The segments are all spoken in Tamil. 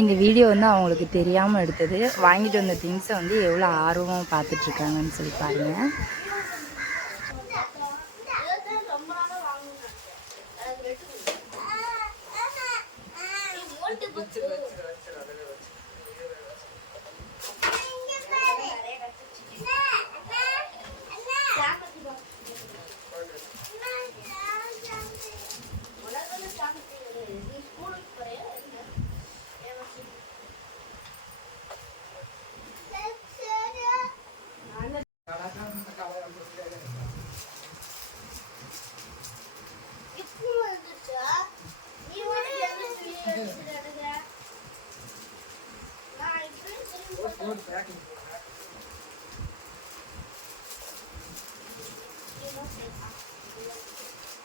இந்த வீடியோ வந்து அவங்களுக்கு தெரியாமல் எடுத்தது. வாங்கிட்டு வந்த திங்ஸை வந்து எவ்வளோ ஆர்வமாக பார்த்துட்ருக்காங்கன்னு சொல்லி பாருங்கள்.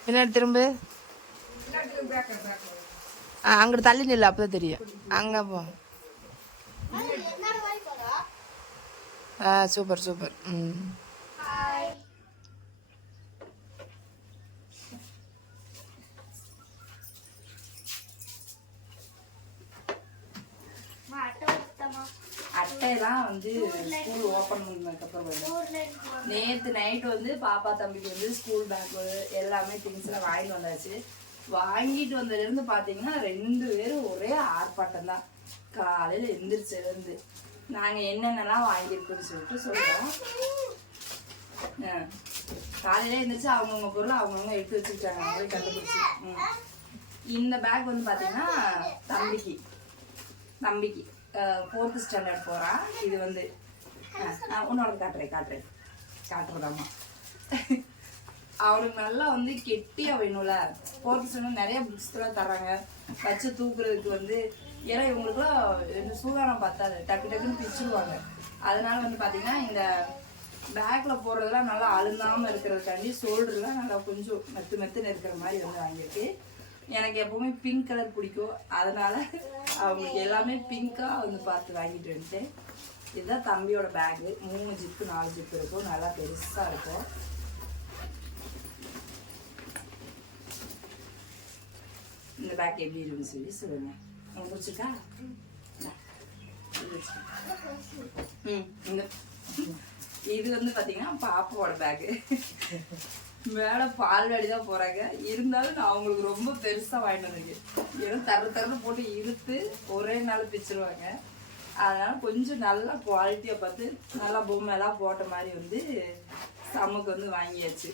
என்ன திரும்ப அங்கிட்டு தள்ளி நில்ல, அப்பதான் தெரியும். அங்க போ. Super super. அட்டையெல்லாம் வந்து ஸ்கூல் ஓப்பன் பண்ணதுக்கப்புறம் நேற்று நைட்டு வந்து பாப்பா தம்பிக்கு வந்து ஸ்கூல் பேக் எல்லாமே திங்ஸ்லாம் வாங்கிட்டு வந்தாச்சு. வாங்கிட்டு வந்ததுலேருந்து பார்த்தீங்கன்னா 2 பேரும் ஒரே ஆர்ப்பாட்டம் தான். காலையில் எந்திரிச்சதுலேருந்து நாங்கள் என்னென்னலாம் வாங்கியிருக்கோன்னு சொல்லிட்டு சொல்கிறோம். காலையில் எழுந்திரிச்சு அவங்கவுங்க பொருள் அவங்கவுங்க எடுத்து வச்சுக்கிட்டாங்க. அவங்களே கண்டுபிடிச்சி. இந்த பேக் வந்து பார்த்தீங்கன்னா தம்பிக்கு 4th ஸ்டாண்டர்ட் போகிறான். இது வந்து உன்னோட காட்டுறதாம்மா. அவனுக்கு நல்லா வந்து கெட்டியாக வேணும்ல. 4th ஸ்டாண்டர்ட் நிறைய புக்ஸ்லாம் தராங்க வச்சு தூக்குறதுக்கு வந்து. ஏன்னா இவங்களுக்குலாம் சூதானம் பார்த்தாது, டக்குன்னு பிச்சுடுவாங்க. அதனால வந்து பார்த்தீங்கன்னா இந்த பேக்கில் போடுறதுலாம் நல்லா அழுந்தாமல் இருக்கிறதுக்காண்டி ஷோல்டர்லாம் நல்லா கொஞ்சம் மெத்துன்னு இருக்கிற மாதிரி வந்து வாங்கியிருக்கு. எனக்கு எப்பவுமே பிங்க் கலர் பிடிக்கும், அதனால அவங்களுக்கு எல்லாமே பிங்காக வந்து பார்த்து வாங்கிட்டு வந்துட்டேன். இதுதான் தம்பியோட பேக்கு. 3 ஜிப்பு 4 ஜிப்பு இருக்கும், நல்லா பெருசாக இருக்கும். இந்த பேக் எப்படி இருக்குன்னு சொல்லி சொல்லுங்க. உங்களுக்கு பிடிச்சிருக்கா? இது வந்து பார்த்தீங்கன்னா பாப்பாவோட பேக்கு. மேலே பால்வாடி தான் போகிறாங்க. இருந்தாலும் நான் அவங்களுக்கு ரொம்ப பெருசாக வாங்கிட்டு வந்திருக்கேன். ஏன்னா தரன்னு போட்டு இழுத்து ஒரே நாள் பிச்சுருவாங்க. அதனால் கொஞ்சம் நல்லா குவாலிட்டியாக பார்த்து நல்லா பொம்மைலாம் போட்ட மாதிரி வந்து சமைக்கு வந்து வாங்கியாச்சு.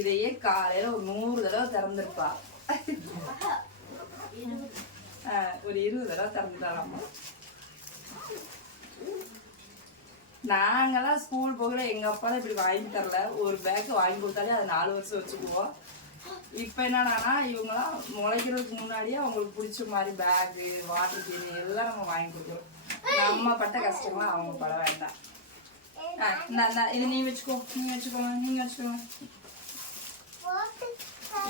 இதையே காலையில் ஒரு 100 தடவை திறந்துருப்பா. ஒரு 20 தடவை திறந்துட்டாராமா. நாங்கெல்லாம் ஸ்கூல் போகல, எங்கள் அப்பா தான் இப்படி வாங்கி தரல. ஒரு பேக்கு வாங்கி கொடுத்தாலே அது 4 வருஷம் வச்சுக்குவோம். இப்போ என்னன்னா இவங்கெல்லாம் முளைக்கிறதுக்கு முன்னாடியே அவங்களுக்கு பிடிச்ச மாதிரி பேகு, வாட்டர் கேனு எல்லாம் நம்ம வாங்கி கொடுக்குறோம். நம்ம பட்ட கஷ்டம்லாம் அவங்க பட வேண்டாம். இது நீ வச்சுக்கோங்க.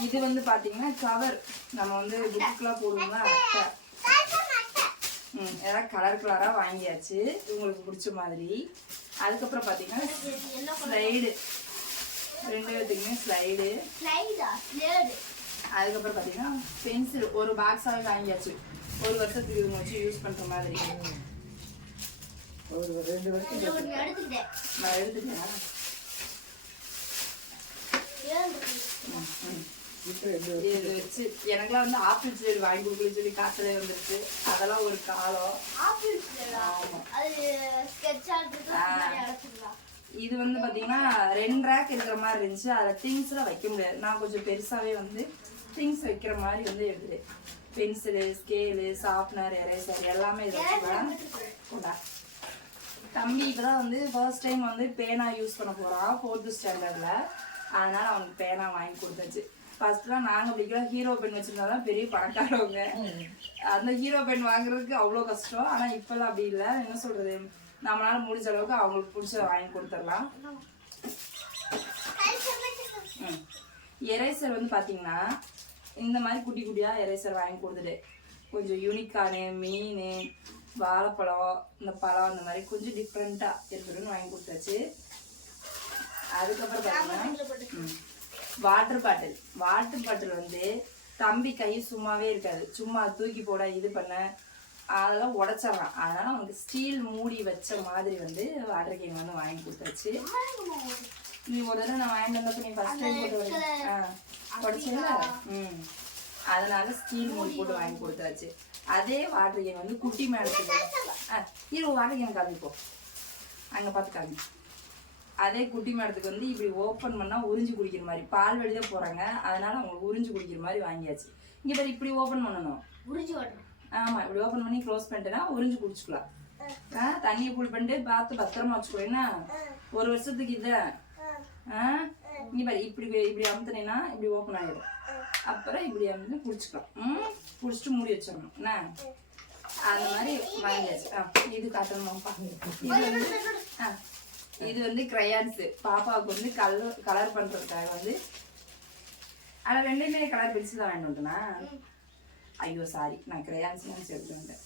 இது வந்து பார்த்தீங்கன்னா கவர். நம்ம வந்து புக்குலாம் போடுவோம்னா அட்டை. ஏதாவது கலராக வாங்கியாச்சு உங்களுக்கு பிடிச்ச மாதிரி. அதுக்கப்புறம் பார்த்தீங்கன்னா ஸ்லைடு, 2 பேர்த்துக்குமே ஸ்லைடு. அதுக்கப்புறம் பார்த்தீங்கன்னா பென்சில் ஒரு பாக்ஸாகவே வாங்கியாச்சு. 1 வருஷத்துக்கு இவங்க வச்சு யூஸ் பண்ணுற மாதிரி. ஒரு 2 வருஷம் நான் எடுத்துட்டேன். இது வச்சு எனக்குலாம் வந்து ஆப்பிள் ஸ்லைடு வாங்கி கொடுக்கலன்னு சொல்லி காசலே வந்துருச்சு. அதெல்லாம் ஒரு காலம். இது வந்து பார்த்தீங்கன்னா 2 ரேக் இருக்கிற மாதிரி இருந்துச்சு. அதில் திங்ஸ்லாம் வைக்க முடியாது. நான் கொஞ்சம் பெருசாகவே வந்து திங்ஸ் வைக்கிற மாதிரி வந்து எடுத்துட்டேன். பென்சிலு, ஸ்கேலு, ஷார்ப்னர், எரேசர் எல்லாமே இதை வச்சுக்கலாம். தம்பி இப்போ தான் வந்து ஃபர்ஸ்ட் டைம் வந்து பேனா யூஸ் பண்ண போகிறான் 4th ஸ்டாண்டர்டில். அதனால் அவனுக்கு பேனா வாங்கி கொடுத்தாச்சு. ஃபர்ஸ்ட்லாம் நாங்கள் பிடிக்கலாம் ஹீரோ பென் வச்சுருந்தா தான் பெரிய பணக்காரவங்க. அந்த ஹீரோ பென் வாங்குறதுக்கு அவ்வளோ கஷ்டம். ஆனால் இப்போல்லாம் அப்படி இல்லை. என்ன சொல்கிறது, நம்மளால முடிஞ்ச அளவுக்கு அவங்களுக்கு பிடிச்ச வாங்கி கொடுத்துடலாம். எரேசர் வந்து பார்த்தீங்கன்னா இந்த மாதிரி குட்டி குட்டியாக எரேசர் வாங்கி கொடுத்துட்டு கொஞ்சம் யூனிக்கானு மீன், வாழைப்பழம், இந்த பழம் இந்த மாதிரி கொஞ்சம் டிஃப்ரெண்ட்டாக இருக்குதுன்னு வாங்கி கொடுத்தாச்சு. அதுக்கப்புறம் பார்த்தீங்கன்னா வாட்டர் பாட்டில் வந்து தம்பி கை சும்மாவே இருக்காது. சும்மா தூக்கி போட இது பண்ண அதெல்லாம் உடைச்சிடறான். அதனால அவனுக்கு ஸ்டீல் மூடி வச்ச மாதிரி வந்து வாட்டர் கேன் வந்து வாங்கி கொடுத்தாச்சு. நீ ஒரு தடவை நான் வாங்கிட்டு வந்தப்ப நீ ஃபர்ஸ்ட் டைம் போட்டு உடைச்சிடல. அதனால ஸ்டீல் மூடி போட்டு வாங்கி கொடுத்தாச்சு. அதே வாட்டர் கேன் வந்து குட்டி மேடத்துக்கு இரு வாட்டர் கேன் காமிப்போ அங்கே பார்த்து காமி. அதே குட்டி மேடத்துக்கு வந்து இப்படி ஓப்பன் பண்ணால் உறிஞ்சு குடிக்கிற மாதிரி பால் வெளியே போகிறாங்க. அதனால அவங்களுக்கு உறிஞ்சு குடிக்கிற மாதிரி வாங்கியாச்சு. இங்கே பாரு இப்படி ஓப்பன் பண்ணணும். ஆமாம் இப்படி ஓப்பன் பண்ணி க்ளோஸ் பண்ணிட்டேன்னா உறிஞ்சு குடிச்சுக்கலாம். தண்ணியை ஃபுல் பண்ணிட்டு பார்த்து பத்திரமா வச்சுக்கோன்னா 1 வருஷத்துக்கு இதை இங்கே பாரு இப்படி இப்படி அமுத்துனேன்னா இப்படி ஓப்பன் ஆகிடும். அப்புறம் இப்படி அமுத்து குடிச்சுக்கலாம். குடிச்சிட்டு மூடி வச்சிடணும் என்ன அந்த மாதிரி வாங்கியாச்சு. இது காட்டணுமாப்பா. இது வந்து கிரையான்ஸு பாப்பாவுக்கு வந்து கலர் பண்ணுறதுக்காக வந்து அதில் 2மே கலர் பென்சில் தான் வாங்கிட்டு வந்தேனா? ஐயோ சாரி, நான் கிரையான்ஸ் நினச்சி எடுத்து வந்தேன்.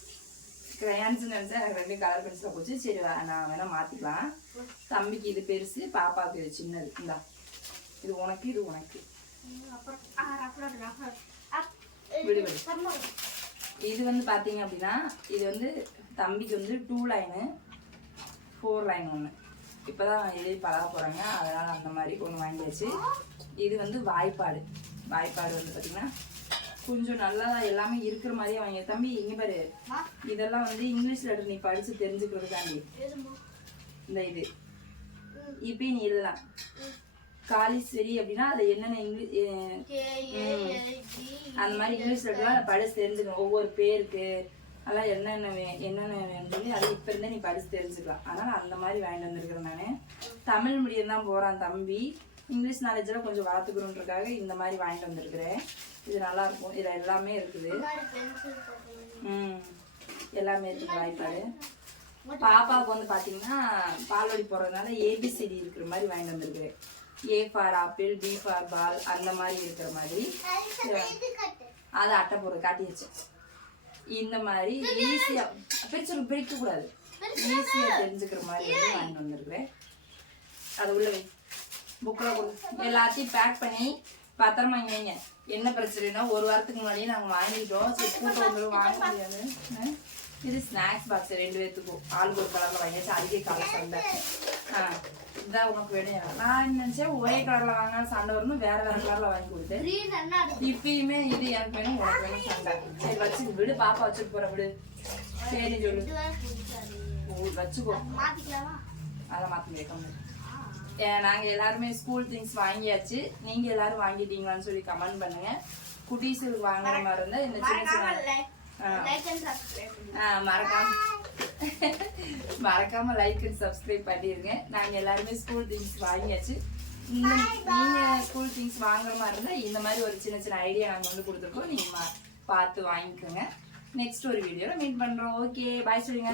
கிரையான்ஸ்னு நினச்சா எனக்கு 2 கலர் பென்சிலாக போச்சு. சரி நான் வேணால் மாற்றிக்கலாம். தம்பிக்கு இது பெருசு, பாப்பாவுக்கு இது சின்னது. இந்தா இது உனக்கு, இது உனக்கு. விடு விடு. இது வந்து பார்த்தீங்க அப்படின்னா இது வந்து தம்பிக்கு வந்து 2 லைனு 4 லைன் ஒன்று. இப்போ தான் எழுதி பழக போகிறாங்க. அதனால் அந்த மாதிரி ஒன்று வாங்கியாச்சு. இது வந்து வாய்ப்பாடு. வாய்ப்பாடு வந்து பார்த்தீங்கன்னா கொஞ்சம் நல்லா எல்லாமே இருக்கிற மாதிரியே வாங்கி. தம்பி இங்கே பாரு, இதெல்லாம் வந்து இங்கிலீஷ் லெட்டர் நீ படித்து தெரிஞ்சுக்கிறதுக்காண்டி இந்த இது இப்பயும் நீ எழுதலாம். காளீஸ்வரி அப்படின்னா அது என்னென்ன இங்கிலீஷ் அந்த மாதிரி இங்கிலீஷ் லெட்டர்லாம் படித்து தெரிஞ்சுக்கணும். ஒவ்வொரு பேருக்கு அதெல்லாம் என்னென்ன வேணும்னு சொல்லி அது இப்போ இருந்தே நீ படித்து தெரிஞ்சுக்கலாம். அதனால் அந்த மாதிரி வாங்கிட்டு வந்துருக்கிறேன். நான் தமிழ் மீடியம் தான் போகிறான் தம்பி. இங்கிலீஷ் நாலேஜெல்லாம் கொஞ்சம் வளர்த்துக்கணுன்றதுக்காக இந்த மாதிரி வாங்கிட்டு வந்துருக்குறேன். இது நல்லாயிருக்கும். இதில் எல்லாமே இருக்குது. எல்லாமே இருக்குது வாய்ப்பாடு. பாப்பாவுக்கு வந்து பார்த்தீங்கன்னா பால்வடி போடுறதுனால ஏபிசிடி இருக்கிற மாதிரி வாங்கிட்டு வந்துருக்குறேன். A for apple, B for ball அந்த மாதிரி இருக்கிற மாதிரி அதை அட்டை போடுறது காட்டி வச்சு இந்த மாதிரி ஈஸியாக பிரிக்கக்கூடாது, ஈஸியாக தெரிஞ்சுக்கிற மாதிரி வந்து வாங்கிட்டு வந்துருக்குறேன். அதை உள்ள வை புக்கில் கொடு. எல்லாத்தையும் பேக் பண்ணி பத்திரமா இங்கே வைங்க. என்ன பிரச்சனைனா 1 வாரத்துக்கு முன்னாடியே நாங்கள் வாங்கிட்டோம். சரி கூட்டம் வந்துடும் வாங்க முடியாது. இது ஸ்நாக்ஸ் பாக்ஸ் 2 பேர்த்துக்கும் ஆளுக்கு ஒரு கலரில் வாங்கியாச்சு. அதுக்கே கலர் சண்டை. இதான் உனக்கு வேணும். நான் நினச்சேன் ஒரே கலரில் வாங்கினா சண்டை வரணும், வேற வேற கலரில் வாங்கி கொடுத்தேன். இப்பயுமே இது எனக்கு வேணும் உனக்கு வேணும் சண்டை. சரி வச்சு விடு, பாப்பா வச்சுட்டு போற விடு. சரி சொல்லு வச்சுக்கோ. அதை மாற்ற முடியாது. நாங்கள் எல்லாருமே ஸ்கூல் திங்ஸ் வாங்கியாச்சு. நீங்கள் எல்லாரும் வாங்கிட்டீங்களான்னு சொல்லி கமெண்ட் பண்ணுங்க. குட்டீஸுக்கு வாங்குற மாதிரி இருந்தால் இந்த சின்ன மறக்காம லைக் அண்ட் சப்ஸ்கிரைப் பண்ணிருங்க. நாங்க எல்லாருமே ஸ்கூல் திங்ஸ் வாங்கியாச்சு. நீங்க ஸ்கூல் திங்ஸ் வாங்குற மாதிரி இருந்தா இந்த மாதிரி ஒரு சின்ன சின்ன ஐடியா நாங்க வந்து கொடுத்துருக்கோம். நீங்க பார்த்து வாங்கிக்கோங்க. நெக்ஸ்ட் ஒரு வீடியோல மீட் பண்றோம். ஓகே பாய் சொல்லுங்க.